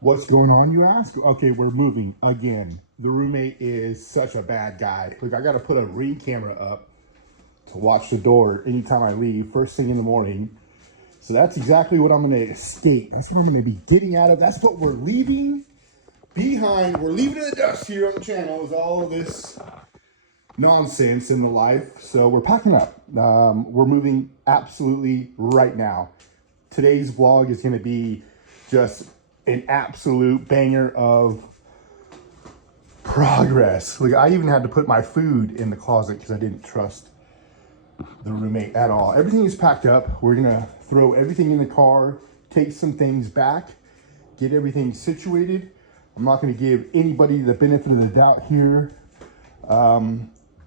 What's going on, you ask? Okay, we're moving again. The roommate is such a bad guy. Look, I gotta put a Ring camera up to watch the door anytime I leave, first thing in the morning. So that's exactly what I'm gonna escape. That's what I'm gonna be getting out of. That's what we're leaving behind. We're leaving in the dust here on the channel is all of this nonsense in the life. So we're packing up. We're moving absolutely right now. Today's vlog is gonna be just an absolute banger of progress. Like, I even had to put my food in the closet because I didn't trust the roommate at all. Everything is packed up. We're gonna throw everything in the car, take some things back, get everything situated. I'm not gonna give anybody the benefit of the doubt here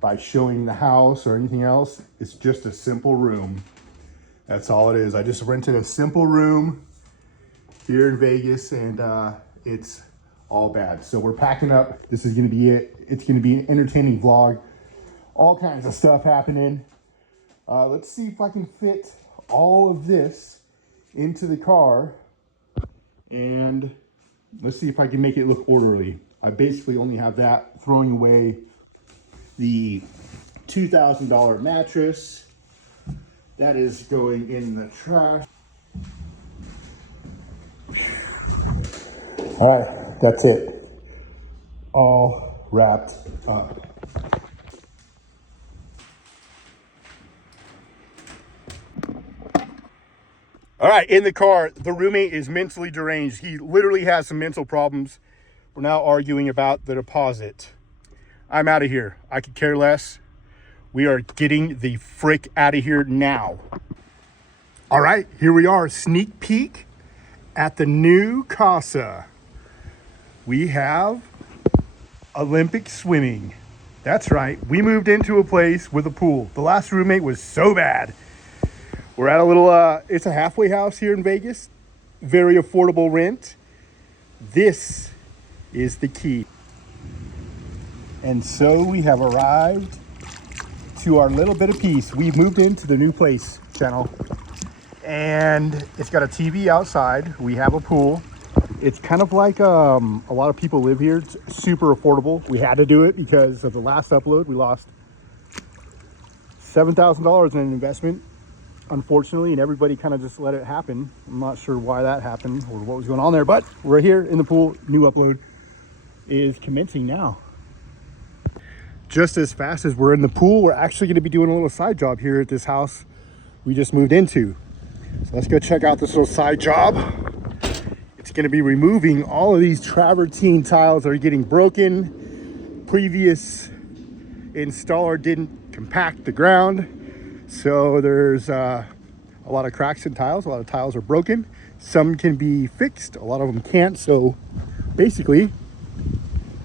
by showing the house or anything else. It's just a simple room. That's all it is. I just rented a simple room here in Vegas, and it's all bad. So we're packing up. This is gonna be it. It's gonna be an entertaining vlog. All kinds of stuff happening. Let's see if I can fit all of this into the car, and let's see if I can make it look orderly. I basically only have that, throwing away the $2,000 mattress. That is going in the trash. All right, that's it. All wrapped up. All right, in the car, the roommate is mentally deranged. He literally has some mental problems. We're now arguing about the deposit. I'm out of here. I could care less. We are getting the frick out of here now. All right, here we are. Sneak peek at the new casa. We have Olympic swimming. That's right. We moved into a place with a pool. The last roommate was so bad. We're at a little, it's a halfway house here in Vegas. Very affordable rent. This is the key. And so we have arrived to our little bit of peace. We've moved into the new place channel. And it's got a TV outside. We have a pool. It's kind of like a lot of people live here. It's super affordable. We had to do it because of the last upload. We lost $7,000 in an investment, unfortunately, and everybody kind of just let it happen. I'm not sure why that happened or what was going on there, but we're here in the pool. New upload is commencing now. Just as fast as we're in the pool, we're actually going to be doing a little side job here at this house we just moved into. So let's go check out this little side job. It's going to be removing all of these travertine tiles that are getting broken. Previous installer didn't compact the ground, so there's a lot of cracks in tiles. A lot of tiles are broken. Some can be fixed, a lot of them can't. So basically,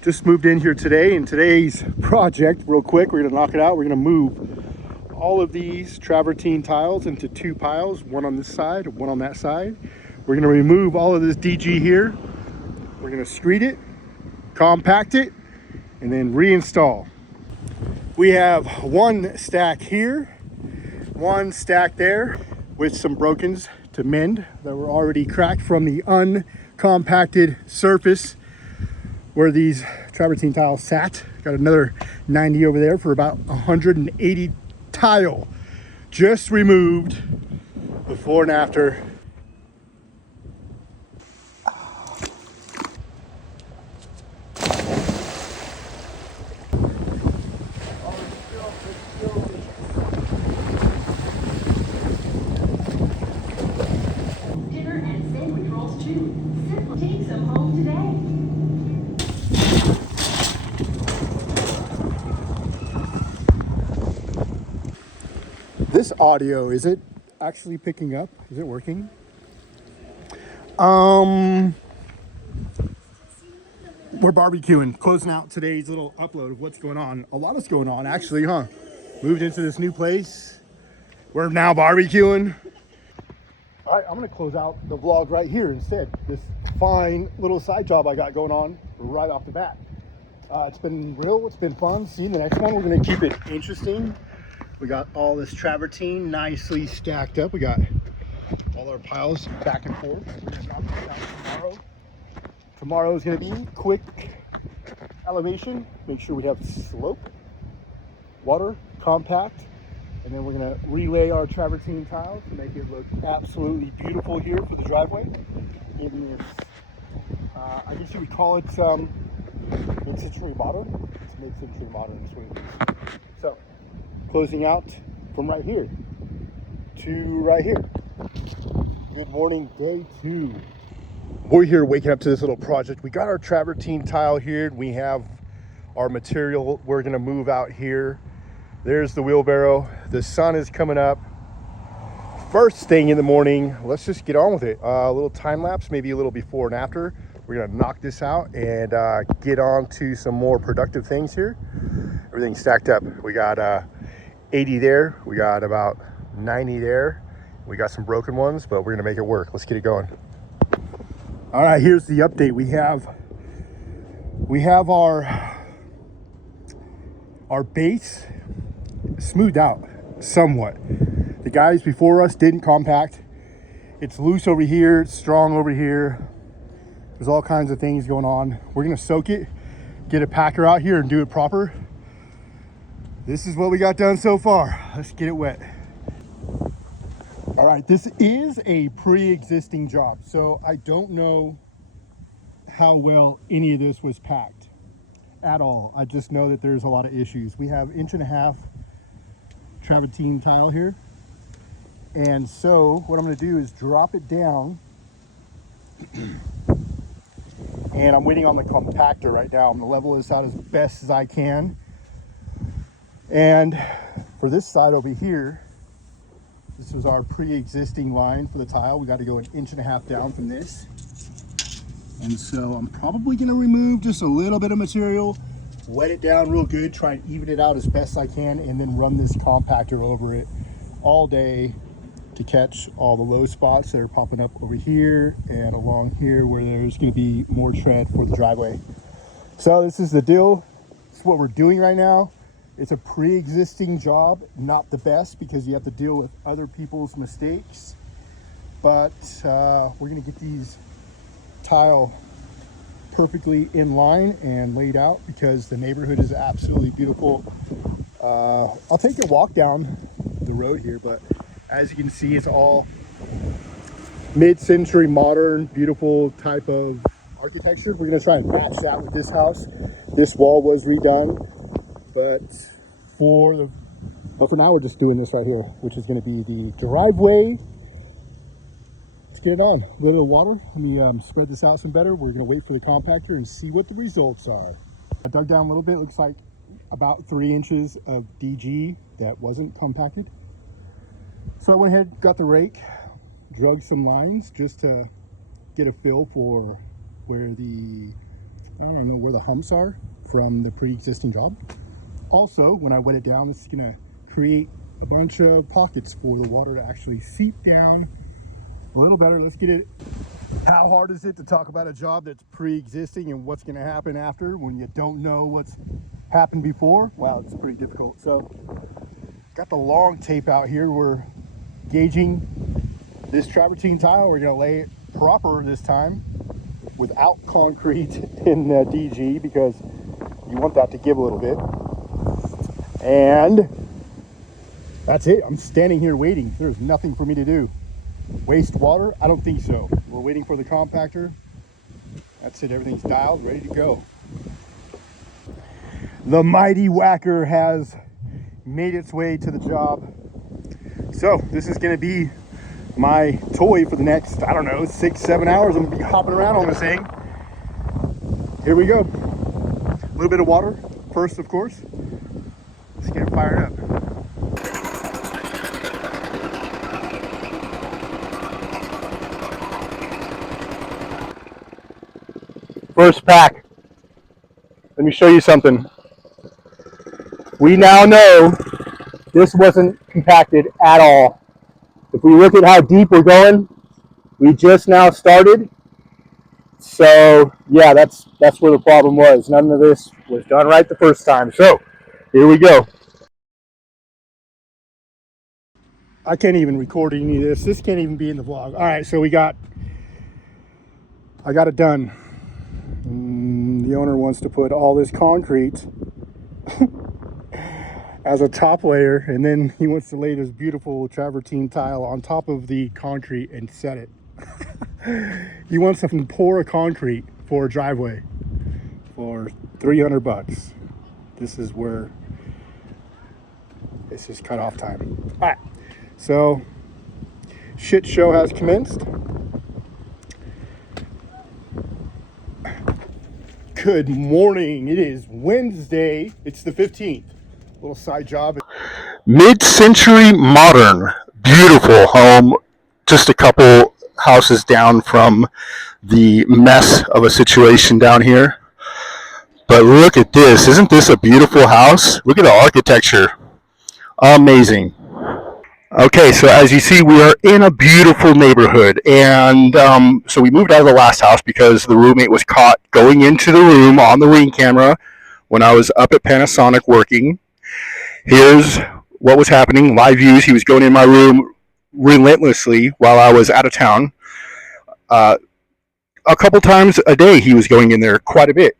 just moved in here today, and today's project, real quick, we're going to knock it out. We're going to move all of these travertine tiles into two piles, one on this side, one on that side. We're going to remove all of this DG here. We're going to screed it, compact it, and then reinstall. We have one stack here, one stack there, with some brokens to mend that were already cracked from the uncompacted surface where these travertine tiles sat. Got another 90 over there for about 180 tile just removed, before and after. Dinner and sandwich rolls too. Simply take some home today. This audio, is it actually picking up? Is it working? We're barbecuing, closing out today's little upload of what's going on. A lot is going on, actually, huh? Moved into this new place. We're now barbecuing. All right, I'm gonna close out the vlog right here instead. This fine little side job I got going on right off the bat. It's been real, it's been fun. Seeing the next one, we're gonna keep it interesting. We got all this travertine nicely stacked up. We got all our piles back and forth. We're gonna drop this down tomorrow. Tomorrow is gonna be quick elevation. Make sure we have slope, water, compact, and then we're gonna relay our travertine tile to make it look absolutely beautiful here for the driveway. In this, I guess you would call it mid-century modern. It's mid-century modern is what it is. So, closing out from right here to right here. Good morning, day 2. We're here waking up to this little project. We got our travertine tile here. We have our material we're gonna move out here. There's the wheelbarrow. The sun is coming up. First thing in the morning, let's just get on with it. A little time lapse, maybe a little before and after. We're gonna knock this out and get on to some more productive things here. Everything's stacked up. We got 80 there. We got about 90 there. We got some broken ones, but we're gonna make it work. Let's get it going. All right, here's the update. We have our base smoothed out somewhat. The guys before us didn't compact. It's loose over here, it's strong over here. There's all kinds of things going on. We're gonna soak it, get a packer out here and do it proper. This is what we got done so far. Let's get it wet. All right, this is a pre-existing job, so I don't know how well any of this was packed at all. I just know that there's a lot of issues. We have 1.5 inch travertine tile here. And so what I'm gonna do is drop it down and I'm waiting on the compactor right now. I'm gonna level this out as best as I can. And for this side over here, this is our pre-existing line for the tile. We got to go 1.5 inches down from this. And so I'm probably gonna remove just a little bit of material, wet it down real good, try and even it out as best I can, and then run this compactor over it all day to catch all the low spots that are popping up over here and along here where there's going to be more tread for the driveway. So this is the deal. This is what we're doing right now. It's a pre-existing job, not the best because you have to deal with other people's mistakes, but we're going to get these tile perfectly in line and laid out because the neighborhood is absolutely beautiful. I'll take a walk down the road here, but as you can see, it's all mid-century modern, beautiful type of architecture. We're gonna try and match that with this house. This wall was redone, but for now, we're just doing this right here, which is gonna be the driveway. Let's get it on. A little water. Let me spread this out some better. We're gonna wait for the compactor and see what the results are. I dug down a little bit. Looks like about 3 inches of DG that wasn't compacted. So I went ahead, got the rake, drug some lines just to get a feel for where where the humps are from the pre-existing job. Also, when I wet it down, this is gonna create a bunch of pockets for the water to actually seep down a little better. Let's get it. How hard is it to talk about a job that's pre-existing and what's gonna happen after when you don't know what's happened before? Wow, it's pretty difficult. So, got the long tape out here. We're gauging this travertine tile. We're gonna lay it proper this time without concrete in the DG because you want that to give a little bit. And that's it. I'm standing here waiting. There's nothing for me to do. Waste water? I don't think so. We're waiting for the compactor. That's it. Everything's dialed, ready to go. The mighty whacker has made its way to the job. So this is going to be my toy for the next, I don't know, 6-7 hours. I'm going to be hopping around on this thing. Here we go. A little bit of water first, of course. Let's get it fired up. First pack. Let me show you something. We now know this wasn't compacted at all. If we look at how deep we're going, we just now started. So yeah, that's where the problem was. None of this was done right the first time. So here we go. I can't even record any of this. This can't even be in the vlog. All right, so I got it done. The owner wants to put all this concrete as a top layer, and then he wants to lay this beautiful travertine tile on top of the concrete and set it. He wants to pour a concrete for a driveway for $300. This is where it's just cut off time. All right, so shit show has commenced. Good morning. It is Wednesday. It's the 15th. Little side job. Mid-century modern, beautiful home. Just a couple houses down from the mess of a situation down here. But look at this. Isn't this a beautiful house? Look at the architecture. Amazing. Okay, so as you see, we are in a beautiful neighborhood, and so we moved out of the last house because the roommate was caught going into the room on the Ring camera when I was up at Panasonic working. Here's what was happening, live views. He was going in my room relentlessly while I was out of town. A couple times a day he was going in there, quite a bit.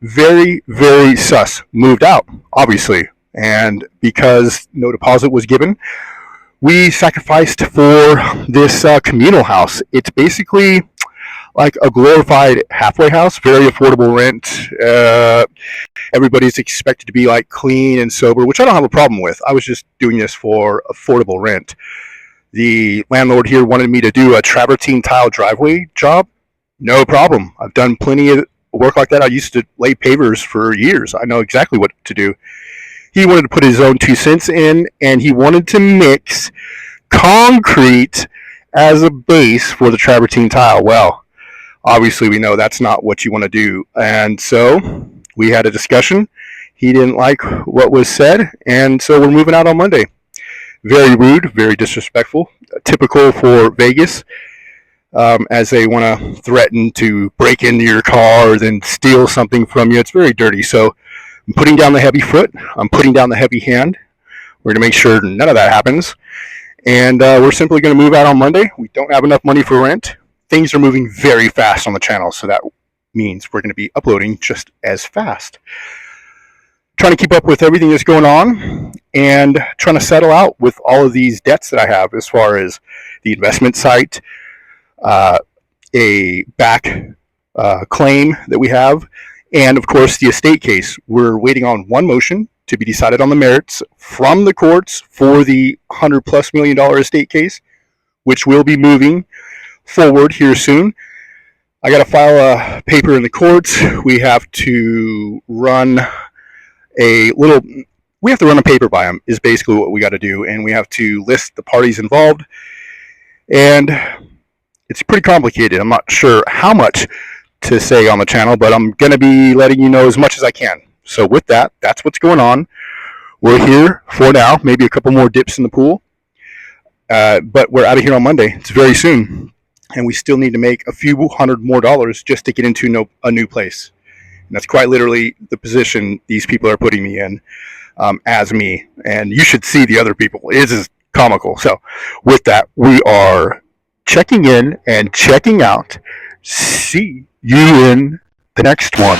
Very, very sus. Moved out, obviously, and because no deposit was given, we sacrificed for this communal house. It's basically like a glorified halfway house, very affordable rent. Everybody's expected to be like clean and sober, which I don't have a problem with. I was just doing this for affordable rent. The landlord here wanted me to do a travertine tile driveway job. No problem. I've done plenty of work like that. I used to lay pavers for years. I know exactly what to do. He wanted to put his own 2 cents in, and he wanted to mix concrete as a base for the travertine tile. Well, obviously we know that's not what you want to do. And so we had a discussion. He didn't like what was said, and so we're moving out on Monday. Very rude, very disrespectful, typical for Vegas, as they want to threaten to break into your car or then steal something from you. It's very dirty. So I'm putting down the heavy foot. I'm putting down the heavy hand. We're going to make sure none of that happens. And we're simply going to move out on Monday. We don't have enough money for rent. Things are moving very fast on the channel, so that means we're going to be uploading just as fast. Trying to keep up with everything that's going on and trying to settle out with all of these debts that I have as far as the investment site, a back claim that we have, and of course the estate case. We're waiting on one motion to be decided on the merits from the courts for the $100+ million estate case, which will be moving forward here soon. I got to file a paper in the courts. We have to run a paper by them is basically what we got to do, and we have to list the parties involved, and it's pretty complicated. I'm not sure how much to say on the channel, but I'm going to be letting you know as much as I can. So with that, that's what's going on. We're here for now, maybe a couple more dips in the pool, but we're out of here on Monday. It's very soon, and we still need to make a few $100 more just to get into a new place. And that's quite literally the position these people are putting me in, as me. And you should see the other people. It is comical. So with that, we are checking in and checking out. See you in the next one.